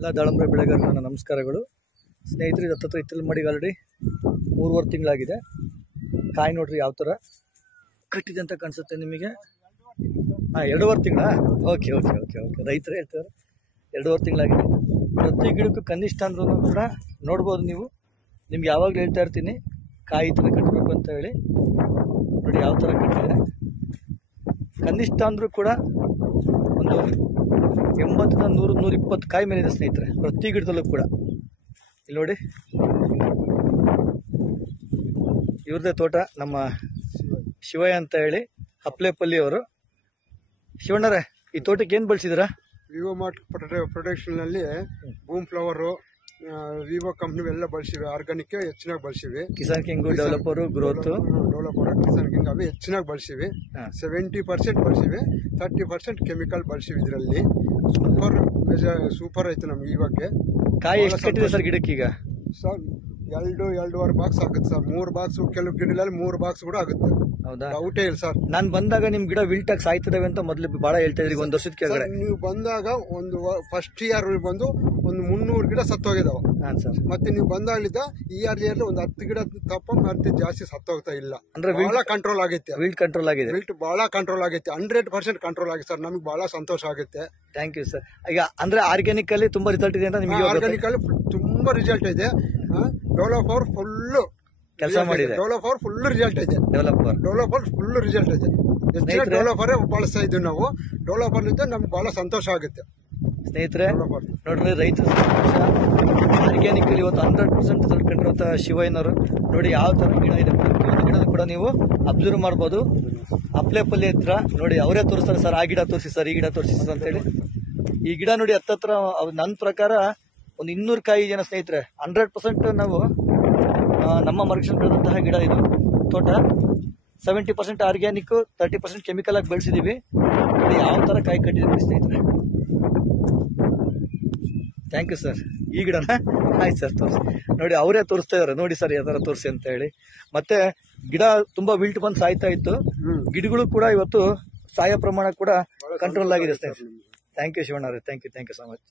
ಎಲ್ಲ ದಾಳಂಬ್ರೆ ಬೆಳೆಗಾರರ ನನ್ನ ನಮಸ್ಕಾರಗಳು. ಸ್ನೇಹಿತರು, ಇದು ಹತ್ತತ್ರ ಇತ್ತಲ್ ಮಡಿಗೆ ಆಲ್ರೆಡಿ 3.5 ತಿಂಗಳಾಗಿದೆ. ಕಾಯಿ ನೋಡ್ರಿ ಯಾವ ಥರ ಕಟ್ಟಿದೆ ಅಂತ ಕಾಣಿಸುತ್ತೆ ನಿಮಗೆ. 2.5 ತಿಂಗಳ. ಓಕೆ ಓಕೆ ಓಕೆ ಓಕೆ ರೈತರು ಹೇಳ್ತಾರೆ 2.5 ತಿಂಗಳಾಗಿದೆ. ಪ್ರತಿ ಗಿಡಕ್ಕೂ ಕನಿಷ್ಠ ಅಂದ್ರೂ ಕೂಡ ನೋಡ್ಬೋದು ನೀವು. ನಿಮ್ಗೆ ಯಾವಾಗಲೂ ಹೇಳ್ತಾ ಇರ್ತೀನಿ ಕಾಯಿ ಥರ ಕಟ್ಟಬೇಕು ಅಂತ ಹೇಳಿ. ನೋಡಿ ಯಾವ ಥರ ಕಟ್ಟಿದೆ. ಕನಿಷ್ಠ ಅಂದರೂ ಕೂಡ ಒಂದು 80 100 120 ಕಾಯಿ ಮೇಲಿದೆ ಸ್ನೇಹಿತರೆ, ಪ್ರತಿ ಗಿಡದಲ್ಲೂ ಕೂಡ. ಇಲ್ಲಿ ನೋಡಿ, ಇವ್ರದೇ ತೋಟ, ನಮ್ಮ ಶಿವಯ್ಯ ಅಂತ ಹೇಳಿ ಹಪ್ಲೇಪಲ್ಲಿ ಅವರು. ಶಿವಣ್ಣರೇ, ಈ ತೋಟಕ್ಕೆ ಏನು ಬಳಸಿದಿರಾ? ವಿವೋ ಮಾರ್ಟ್ ಪ್ರೊಡಕ್ಷನ್ ನಲ್ಲಿ ಬೂಮ್ ಫ್ಲವರು, ವಿವೋ ಕಂಪ್ನಿ ಎಲ್ಲ ಬಳಸಿವಿ. ಆರ್ಗಾನಿಕ್ ಹೆಚ್ಚಿನಾಗಿ ಬಳಸಿವಿ. Kisan King, developer, growth, Kisan King ಅవి ಹೆಚ್ಚಿನಾಗಿ ಬಳಸಿವಿ. 70% ಬಳಸಿವಿ, 30% ಕೆಮಿಕಲ್ ಬಳಸಿವಿ. ಇದರಲ್ಲಿ ಸೂಪರ್ ಐತೆ ನಮ್ಗೆ. ಇವಾಗ ಕಾಯಿ ಎಷ್ಟು ಕಟ್ಟಿದೆ ಸರ್ ಗಿಡಕ್ಕೆ ಈಗ? ಸರ್ 2.5 ಬಾಕ್ಸ್ ಆಗುತ್ತೆ ಸರ್. 3 ಬಾಕ್ಸ್, ಕೆಲವು ಗಿಡಗಳಲ್ಲಿ 3 ಬಾಕ್ಸ್ ಕೂಡ ಆಗುತ್ತೆ. ಹೌದಾ? ಔಟೇ ಇಲ್ಲ ಸರ್. ನಾನು ಬಂದಾಗ ನಿಮ್ ಗಿಡ ವಿಲ್ಟಾಗಿ ಸಾಯ್ತಿದಾವೆ ಅಂತ ಮೊದಲು ಬಹಳ ಹೇಳ್ತಾ ಇದ್ರಿ, 1 ವರ್ಷದ ಕೆಳಗಡೆ. ನೀವು ಬಂದಾಗ ಒಂದು ಫಸ್ಟ್ ಇಯರ್ ಬಂದು ಒಂದು 300 ಗಿಡ ಸತ್ತೋಗಿದಾವ. ಮತ್ತೆ ನೀವು ಬಂದಾಗ್ಲಿದ್ದ ಈ ಇಯರ್ ಒಂದು 10 ಗಿಡ ತಪ್ಪ ಮತ್ತೆ ಜಾಸ್ತಿ ಸತ್ತೋಗ್ತಾ ಇಲ್ಲ. ಅಂದ್ರೆ ಬಹಳ ಕಂಟ್ರೋಲ್ ಆಗೈತೆ. ವಿಲ್ಟ್ ಕಂಟ್ರೋಲ್ ಆಗಿದೆ. ವಿಲ್ಟ್ ಬಹಳ ಕಂಟ್ರೋಲ್ ಆಗೈತೆ. 100% ಕಂಟ್ರೋಲ್ ಆಗಿದೆ ಸರ್. ನಮ್ಗೆ ಬಹಳ ಸಂತೋಷ ಆಗುತ್ತೆ. Thank you sir. ಈಗ ಅಂದ್ರೆ ಆರ್ಗ್ಯಾನಿಕ್ ಅಲ್ಲಿ ತುಂಬಾ ರಿಸಲ್ಟ್ ಇದೆ ಅಂತ ನಿಮಗೆ? ಆರ್ಗಾನಿಕ್ ಅಲ್ಲಿ ತುಂಬಾ ರಿಸಲ್ಟ್ ಇದೆ. ಡೆವಲಪರ್ ಫುಲ್ ಕೆಲಸ ಮಾಡಿದೆ. ಡೆವಲಪರ್ ಫುಲ್ ರಿಸಲ್ಟ್ ಇದೆ. ಡೆವಲಪರ್ ಫುಲ್ ರಿಸಲ್ಟ್ ಇದೆ. ಹೆಚ್ಚಿನ ಡೆವಲಪರ್ ಬಳಸ್ತಾ ಇದ್ದೀವಿ ನಾವು. ಡೆವಲಪರ್ ಇದ್ದ ನಮ್ಗೆ ಬಹಳ ಸಂತೋಷ ಆಗುತ್ತೆ ಸ್ನೇಹಿತರೆ. ನೋಡ್ರಿ, ರೈತರ ಆರ್ಗ್ಯಾನಿಕ್ ಅಲ್ಲಿ ಇವತ್ತು 100% ರಿಸಲ್ಟ್ ಕಂಡಿರುವಂತ ಶಿವಯ್ಯನವರು. ನೋಡಿ ಯಾವ ತರ ಗಿಡ ಇದೆ, ಪ್ರತಿಯೊಂದು ಗಿಡ ಕೂಡ ನೀವು ಅಬ್ಸರ್ವ್ ಮಾಡ್ಬೋದು. ಅಪ್ಲೇಪಲ್ಲಿ ಹತ್ರ ನೋಡಿ, ಅವರೇ ತೋರಿಸ್ತಾರೆ ಸರ್, ಆ ಗಿಡ ತೋರಿಸಿ ಸರ್, ಈ ಗಿಡ ತೋರಿಸಿ ಸರ್ ಅಂತ ಹೇಳಿ. ಈ ಗಿಡ ನೋಡಿ ಹತ್ತತ್ರ ನನ್ನ ಪ್ರಕಾರ ಒಂದು 200 ಕಾಯಿ ಜನ ಸ್ನೇಹಿತರೆ. 100% ನಾವು ನಮ್ಮ ಮಾರ್ಗದರ್ಶನ ಬೆಳೆದಂತಹ ಗಿಡ ಇದು. ತೋಟ 70% ಆರ್ಗ್ಯಾನಿಕ್, 30% ಕೆಮಿಕಲ್ ಆಗಿ ಬೆಳೆಸಿದೀವಿ. ನೋಡಿ ಯಾವ ತರ ಕಾಯಿ ಕಟ್ಟಿದ್ದೀವಿ ಸ್ನೇಹಿತರೆ. Thank you sir. ಈ ಗಿಡನ ಆಯ್ತು ಸರ್, ತೋರಿಸಿ. ನೋಡಿ ಅವರೇ ತೋರಿಸ್ತಾ ಇದಾರೆ, ನೋಡಿ ಸರ್ ಯಾವ ತರ ತೋರಿಸಿ ಅಂತ ಹೇಳಿ. ಮತ್ತೆ ಗಿಡ ತುಂಬಾ ವಿಲ್ಟ್ ಬಂದು ಸಾಯ್ತಾ ಇತ್ತು. ಗಿಡಗಳು ಕೂಡ ಇವತ್ತು ಸಾಯೋ ಪ್ರಮಾಣ ಕೂಡ ಕಂಟ್ರೋಲ್ ಆಗಿದೆ ಸ್ನೇಹಿತರೆ. ಥ್ಯಾಂಕ್ ಯು ಶಿವಣ್ಣ ಅವರೇ, ಥ್ಯಾಂಕ್ ಯು ಸೊ ಮಚ್.